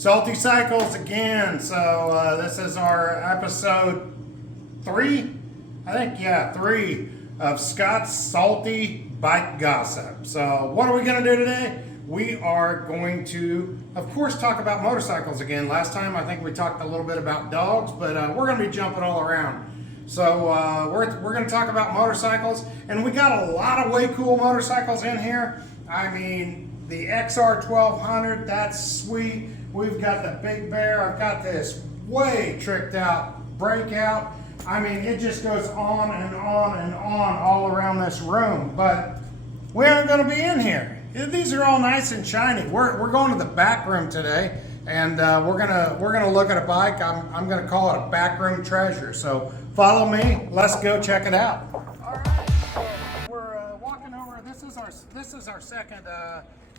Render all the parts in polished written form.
Salty Cycles again. So this is our episode 3, I think, yeah, 3 of Scott's Salty Bike Gossip. So what are we going to do today? We are going to, of course, talk about motorcycles again. Last time I think we talked a little bit about dogs, but we're going to be jumping all around. So we're going to talk about motorcycles, and we got a lot of way cool motorcycles in here. I mean, the XR 1200, that's sweet. We've got the Big Bear. I've got this way tricked out Breakout. I mean, it just goes on and on and on all around this room. But we aren't going to be in here. These are all nice and shiny. We're going to the Backroom today, and we're gonna look at a bike. I'm gonna call it a Backroom treasure. So follow me. Let's go check it out. All right. We're walking over. This is our second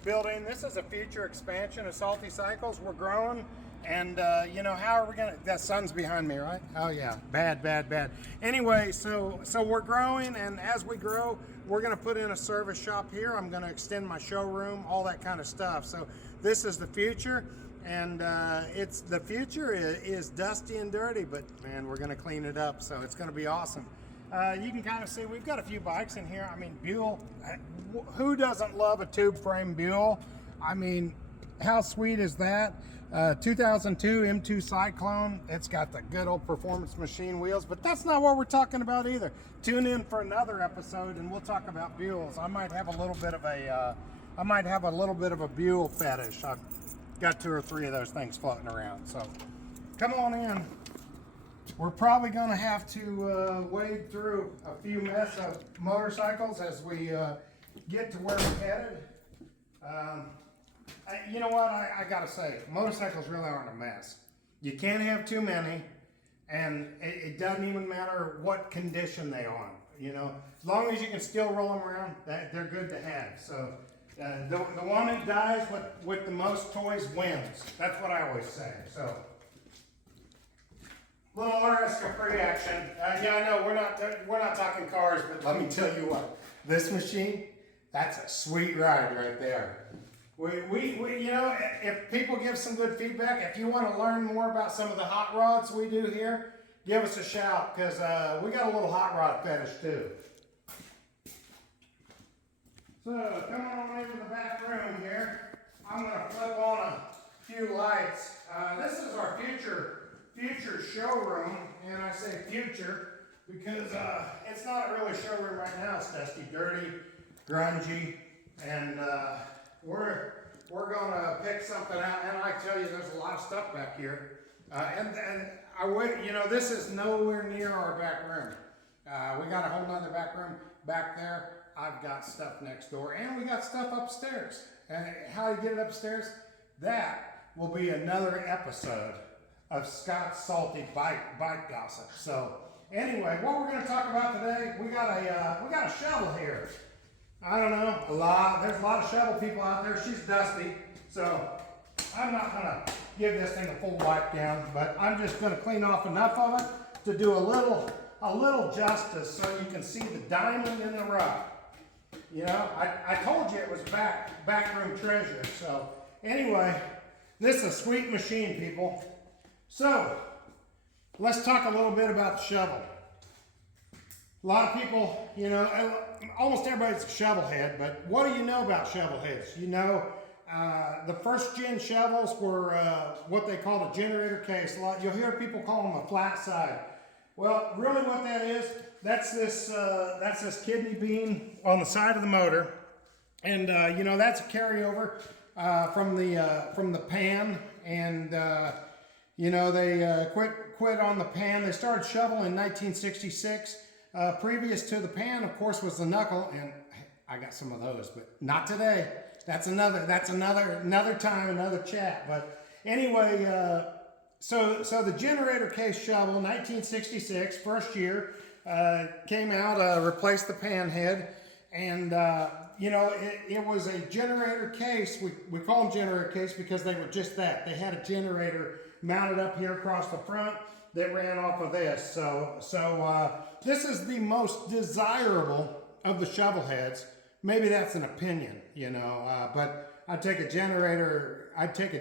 building. This is a future expansion of Salty Cycles. We're growing, and you know, how are we gonna? That sun's behind me, right? Oh yeah, bad. Anyway, so we're growing, and as we grow, we're gonna put in a service shop here. I'm gonna extend my showroom, all that kind of stuff. So this is the future, and the future is dusty and dirty, but man, we're gonna clean it up. So it's gonna be awesome. You can kind of see we've got a few bikes in here. I mean, Buell, who doesn't love a tube frame Buell? I mean, how sweet is that? 2002 M2 Cyclone. It's got the good old performance machine wheels, but that's not what we're talking about either. Tune in for another episode, and we'll talk about Buells. I might have a little bit of a Buell fetish. I've got 2 or 3 of those things floating around. So come on in. We're probably going to have to wade through a few mess of motorcycles as we get to where we're headed. You know what, I got to say, motorcycles really aren't a mess. You can't have too many, and it doesn't even matter what condition they are. You know, as long as you can still roll them around, they're good to have. So the one who dies with the most toys wins. That's what I always say. So. Little RS Capri action. Yeah, I know we're not talking cars, but let me tell you what, this machine, that's a sweet ride right there. We you know, if people give some good feedback, if you want to learn more about some of the hot rods we do here, give us a shout, because we got a little hot rod fetish too. So coming on into the back room here, I'm going to flip on a few lights. This is our future showroom, and I say future because it's not really a showroom right now. It's dusty, dirty, grungy, and we're gonna pick something out. And I tell you, there's a lot of stuff back here, and you know, this is nowhere near our back room. We got a whole nother back room back there. I've got stuff next door, and we got stuff upstairs. And how to get it upstairs, that will be another episode of Scott's Salty Bike Gossip. So anyway, what we're going to talk about today, we got a shovel here. I don't know, there's a lot of shovel people out there. She's dusty, so I'm not going to give this thing a full wipe down, but I'm just going to clean off enough of it to do a little justice so you can see the diamond in the rough. You know, I told you it was backroom treasure. So anyway, this is a sweet machine, people. So, let's talk a little bit about the shovel. A lot of people, you know, almost everybody's a shovel head, but what do you know about shovel heads? You know, the first gen shovels were what they called a generator case. You'll hear people call them a flat side. Well, really what that is, that's this kidney bean on the side of the motor. And, you know, that's a carryover from the pan, and you know, they quit on the pan. They started shovel in 1966. Previous to the pan, of course, was the knuckle, and I got some of those, but not today. That's another time, another chat. But anyway, so the generator case shovel, 1966, first year, came out, replaced the pan head, and you know, it was a generator case. We call them generator case because they were just that. They had a generator mounted up here across the front that ran off of this. So this is the most desirable of the shovel heads. Maybe that's an opinion, you know, but I'd take a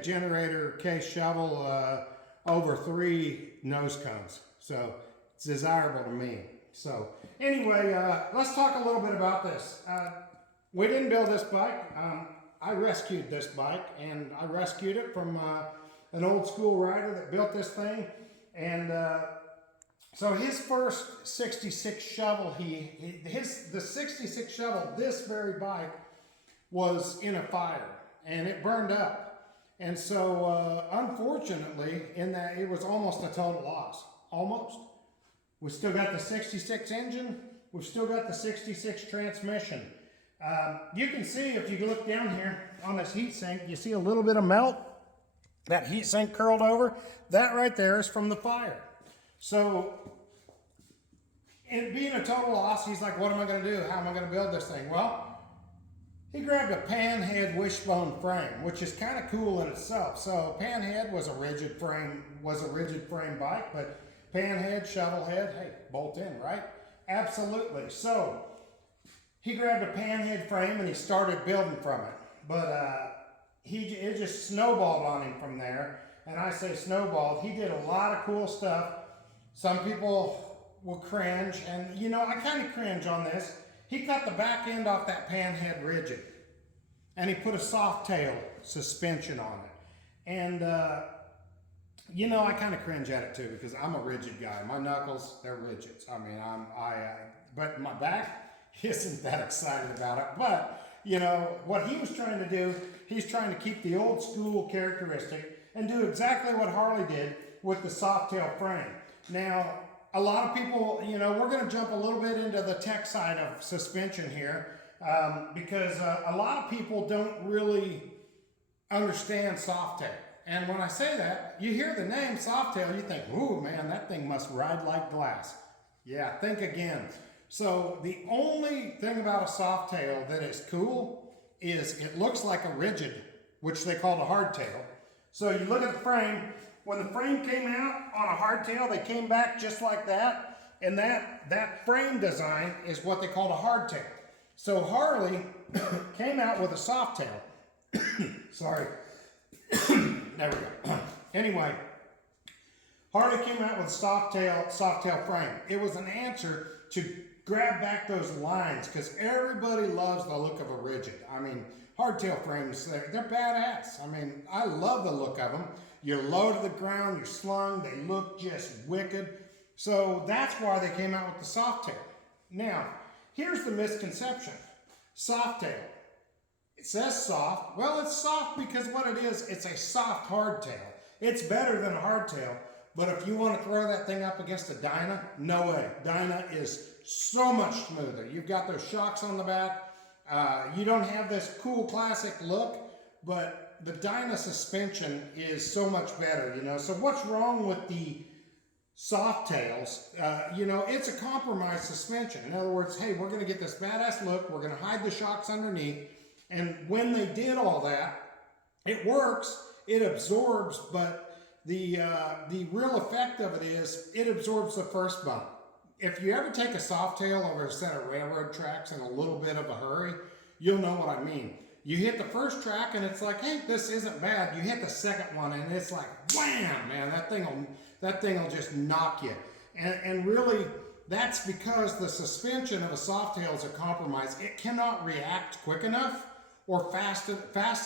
generator case shovel over 3 nose cones. So it's desirable to me. So anyway, let's talk a little bit about this. We didn't build this bike. I rescued this bike, and I rescued it from an old school rider that built this thing. And so his first 66 shovel, the 66 shovel, this very bike, was in a fire, and it burned up. And so unfortunately, in that, it was almost a total loss. Almost. We still got the 66 engine. We've still got the 66 transmission. You can see, if you look down here on this heat sink, you see a little bit of melt. That heat sink curled over. That right there is from the fire. So, it being a total loss, he's like, what am I going to do? How am I going to build this thing? Well, he grabbed a panhead wishbone frame, which is kind of cool in itself. So, panhead was a rigid frame bike, but panhead, shovel head, hey, bolt in, right? Absolutely. So, he grabbed a panhead frame and he started building from it. But it just snowballed on him from there. And I say snowballed. He did a lot of cool stuff. Some people will cringe, and you know, I kind of cringe on this. He cut the back end off that panhead rigid, and he put a soft tail suspension on it. And you know, I kind of cringe at it too, because I'm a rigid guy. My knuckles, they're rigids. I mean, but my back isn't that excited about it. But you know, what he was trying to do, he's trying to keep the old school characteristic and do exactly what Harley did with the soft tail frame. Now, a lot of people, you know, we're going to jump a little bit into the tech side of suspension here, because a lot of people don't really understand soft tail. And when I say that, you hear the name soft tail, you think, ooh, man, that thing must ride like glass. Yeah, think again. So the only thing about a soft tail that is cool is it looks like a rigid, which they call a hardtail. So you look at the frame. When the frame came out on a hardtail, they came back just like that. And that frame design is what they call a hardtail. So Harley came out with a soft tail. Sorry. There we go. Anyway, Harley came out with a soft tail frame. It was an answer to grab back those lines, because everybody loves the look of a rigid. I mean, hardtail frames, they're badass. I mean, I love the look of them. You're low to the ground, you're slung, they look just wicked. So that's why they came out with the soft tail. Now, here's the misconception. Soft tail. It says soft. Well, it's soft because what it is, it's a soft hardtail. It's better than a hardtail, but if you want to throw that thing up against a Dyna, no way. Dyna is so much smoother. You've got those shocks on the back. You don't have this cool classic look, but the Dyna suspension is so much better, you know. So what's wrong with the soft tails? You know, it's a compromised suspension. In other words, hey, we're going to get this badass look. We're going to hide the shocks underneath. And when they did all that, it works. It absorbs, but the real effect of it is it absorbs the first bump. If you ever take a soft tail over a set of railroad tracks in a little bit of a hurry, you'll know what I mean. You hit the first track and it's like, hey, this isn't bad. You hit the second one and it's like, wham, man, that thing will just knock you. And really, that's because the suspension of a soft tail is a compromise. It cannot react quick enough or fast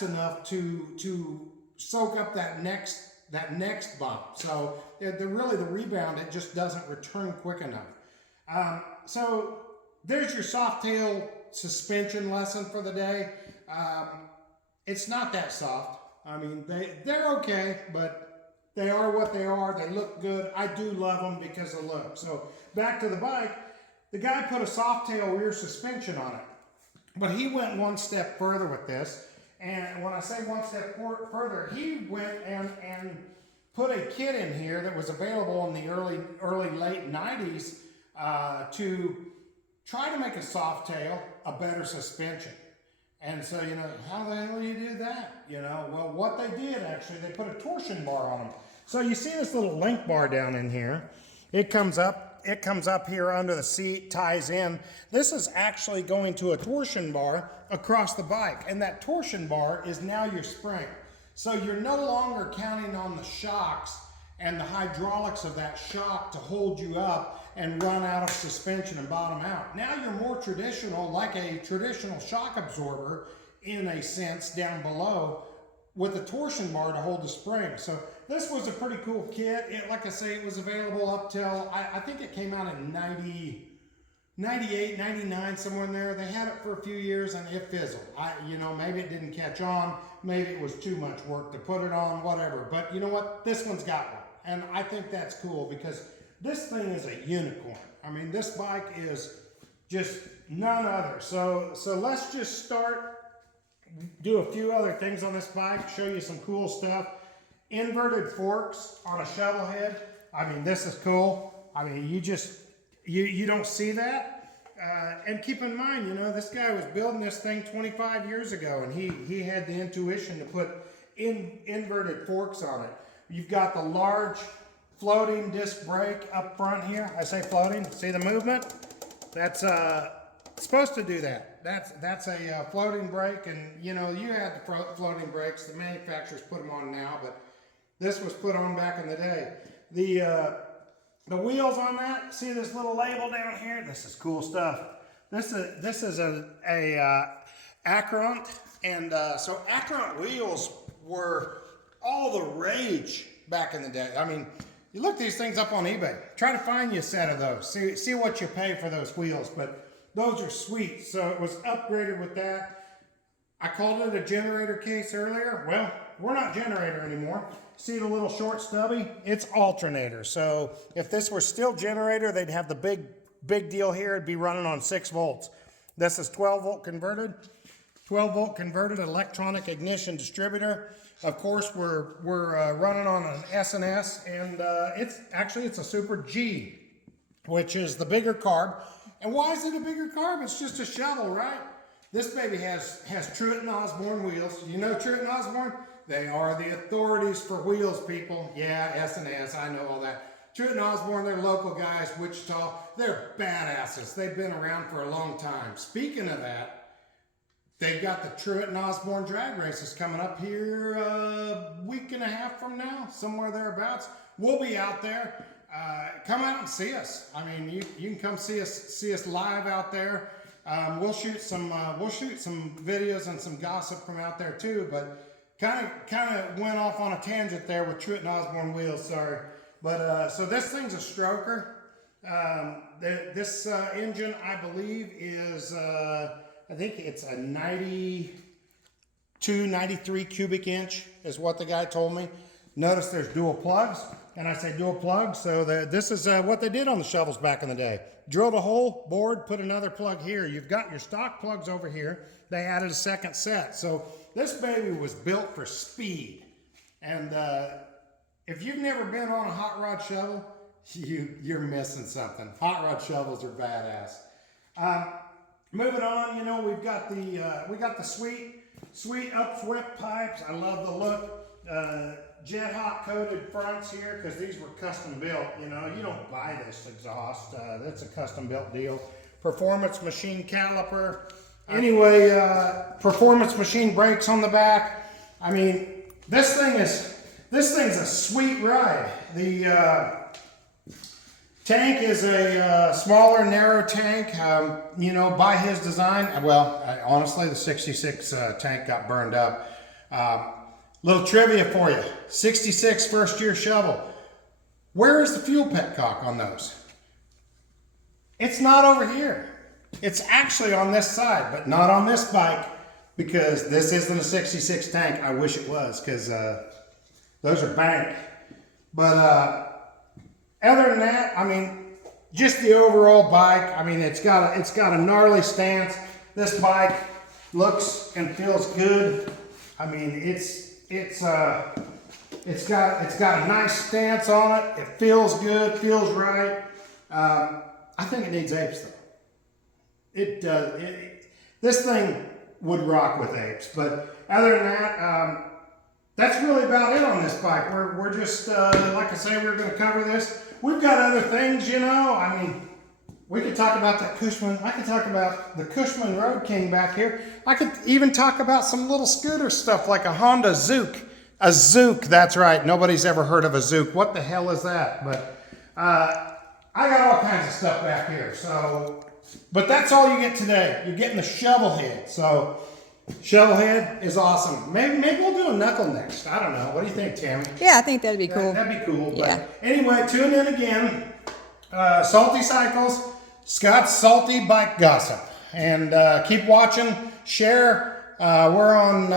enough to soak up that next bump. So the rebound, it just doesn't return quick enough. So there's your soft tail suspension lesson for the day. It's not that soft. I mean, they're okay, but they are what they are. They look good. I do love them because of the look. So back to the bike, the guy put a soft tail rear suspension on it, but he went one step further with this. And when I say one step further, he went and put a kit in here that was available in the late 90s to try to make a soft tail a better suspension. And so, you know, how the hell do you do that? You know, well, what they did actually, they put a torsion bar on them. So you see this little link bar down in here. It comes up it comes up here under the seat, ties in. This is actually going to a torsion bar across the bike, and that torsion bar is now your spring. So you're no longer counting on the shocks and the hydraulics of that shock to hold you up and run out of suspension and bottom out. Now you're more traditional, like a traditional shock absorber in a sense down below, with a torsion bar to hold the spring. So this was a pretty cool kit. Like I say, it was available up till, I think it came out in 98, 99, somewhere in there. They had it for a few years and it fizzled. You know, maybe it didn't catch on. Maybe it was too much work to put it on, whatever. But you know what? This one's got one. And I think that's cool because this thing is a unicorn. I mean, this bike is just none other. So let's just do a few other things on this bike, show you some cool stuff. Inverted forks on a shovel head. I mean, this is cool. I mean, you don't see that. And keep in mind, you know, this guy was building this thing 25 years ago, and he had the intuition to put inverted forks on it. You've got the large floating disc brake up front here. I say floating. See the movement? That's supposed to do that. That's a floating brake, and you know, you had the floating brakes. The manufacturers put them on now, but this was put on back in the day. The wheels on that, see this little label down here? This is cool stuff. This is a Backroom, and so Backroom wheels were all the rage back in the day. I mean, you look these things up on eBay. Try to find you a set of those. See what you pay for those wheels, but those are sweet. So it was upgraded with that. I called it a generator case earlier. Well, we're not generator anymore. See the little short stubby? It's alternator. So if this were still generator, they'd have the big deal here. It'd be running on 6 volts. This is 12 volt converted. 12 volt converted electronic ignition distributor. Of course, we're running on an S&S, and it's a Super G, which is the bigger carb. And why is it a bigger carb? It's just a shovel, right? This baby has Truett and Osborne wheels. You know Truett and Osborne? They are the authorities for wheels, people. Yeah, S&S, I know all that. Truett and Osborne, they're local guys, Wichita. They're badasses. They've been around for a long time. Speaking of that, they've got the Truett and Osborne drag races coming up here a week and a half from now, somewhere thereabouts. We'll be out there. Come out and see us. I mean, you can come see us live out there. We'll shoot some videos and some gossip from out there too. But kind of went off on a tangent there with Truett and Osborne wheels. Sorry, but so this thing's a stroker. This engine, I believe, is I think it's a 92, 93 cubic inch is what the guy told me. Notice there's dual plugs, and I say dual plugs, so this is what they did on the shovels back in the day. Drilled a hole, bored, put another plug here. You've got your stock plugs over here. They added a second set. So this baby was built for speed. And if you've never been on a hot rod shovel, you're missing something. Hot rod shovels are badass. Moving on, you know, we got the sweet upswept pipes. I love the look. Jet hot coated fronts here because these were custom built. You know, you don't buy this exhaust. That's a custom built deal. Performance machine caliper. Anyway, performance machine brakes on the back. I mean, this thing's a sweet ride. The tank is a smaller, narrow tank, you know, by his design. Well, honestly, the 66 tank got burned up. Little trivia for you. 66 first year shovel. Where is the fuel petcock on those? It's not over here. It's actually on this side, but not on this bike because this isn't a 66 tank. I wish it was because those are bank. But other than that, I mean, just the overall bike. I mean, it's got a gnarly stance. This bike looks and feels good. I mean, it's got a nice stance on it. It feels good, feels right. I think it needs apes though. It does. This thing would rock with apes. But other than that, that's really about it on this bike. We're just, like I say, we're going to cover this. We've got other things, you know. I mean, we could talk about the Cushman. I could talk about the Cushman Road King back here. I could even talk about some little scooter stuff like a Honda Zook. A Zook, that's right. Nobody's ever heard of a Zook. What the hell is that? But I got all kinds of stuff back here. So, but that's all you get today. You're getting the shovel head. So, shovel head is awesome. Maybe we'll do a knuckle next. I don't know. What do you think, Tammy? Yeah, I think that'd be cool. That'd be cool. Yeah. But anyway, tune in again. Salty Cycles, Scott's Salty Bike Gossip. And keep watching, share. We're on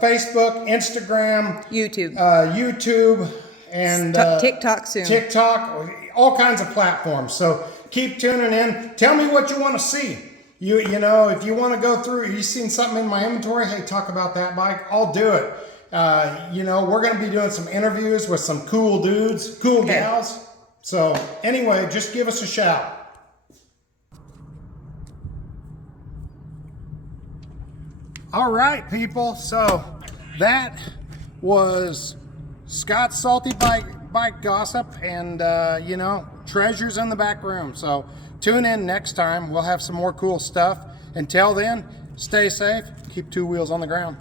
Facebook, Instagram, YouTube, and TikTok soon. TikTok, all kinds of platforms. So keep tuning in. Tell me what you want to see. You know, if you want to go through, you seen something in my inventory, hey, talk about that bike, I'll do it. You know, we're going to be doing some interviews with some cool dudes, cool gals. So anyway, just give us a shout. All right, people. So that was Scott's Salty Bike Gossip and, you know, treasures in the back room. So tune in next time. We'll have some more cool stuff. Until then, stay safe. Keep two wheels on the ground.